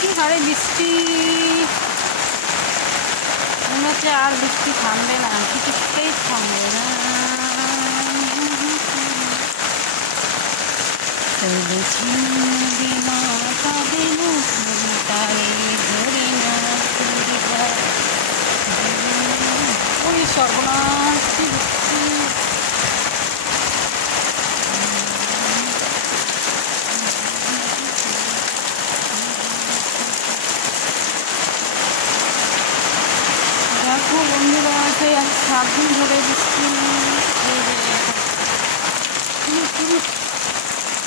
কি হারে বৃষ্টি, মনে হচ্ছে আর বৃষ্টি থামবে না, কিছুতেই থামবে না। চলেছি বিনা কাঁদে না তারে ধরে না ওই সর্বনাশ কি বৃষ্টি। দেখো বন্ধুরা, সেই 7 দিন ধরে বৃষ্টি।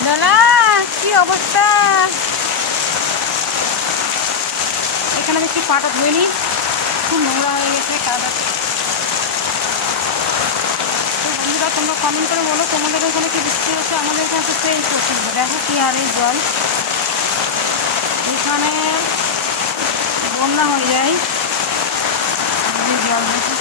দাদা কি অবস্থা, এখানে দেখছি পাটা ধুয়ে নি, খুব নোংরা হয়ে গেছে কাদা। তো বন্ধুরা তোমরা কমেন্ট করে বলো তোমাদের ওখানে কি বৃষ্টি হচ্ছে। আমাদের কাছে তো এই প্রচণ্ড, দেখো কি হারে জল, এখানে বন্যা হয়ে যায় জল দেখো।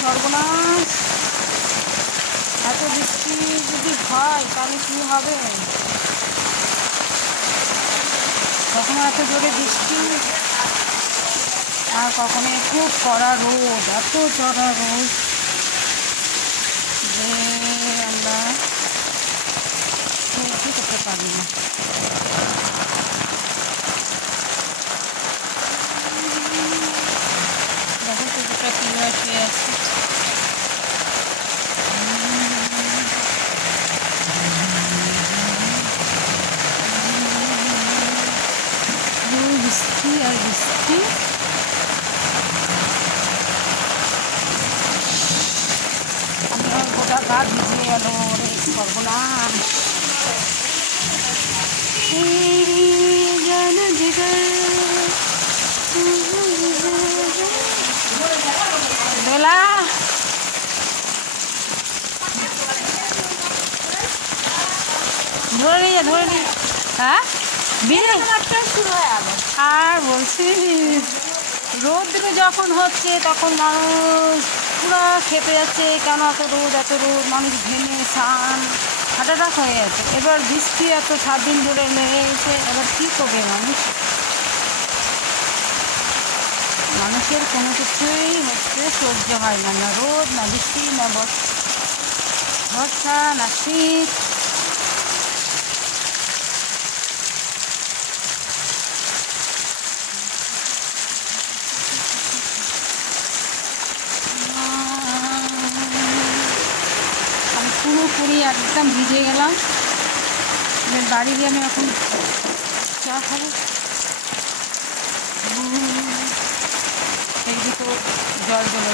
সর্বনাশ, এত বৃষ্টি যদি হয় তাহলে কী হবে। কখনো এত জোরে বৃষ্টি আর কখনো খুব কড়া রোদ, এত চড়া রোদ যে আমরা সহ্য করতে পারি না। দেখো কুকুরটা কীভাবে শুয়ে আছে। বৃষ্টি আর বৃষ্টি, আমার গোটা গা ভিজে গেল রে সর্বনাশ। বেলা ধরে নিয়ে হ্যাঁ শুরু হয়ে গেল। আর বলছি রোদ্র যখন হচ্ছে তখন মানুষ পুরো খেপে যাচ্ছে, কেন এত রোদ এত রোদ, মানুষ ঘেমে স্নান হাঁটাটাক হয়ে যাচ্ছে। এবার বৃষ্টি এত 7 দিন ধরে লেগেছে, এবার কী করবে মানুষ। মানুষের কোনো কিছুই হচ্ছে সহ্য হয় না, না রোদ না বৃষ্টি না বর্ষা না শীত। আমি পুরোপুরি একদম ভিজে গেলাম। বাড়ি গিয়ে আমি এখন চা খাবো। দেখবি তো জল জলে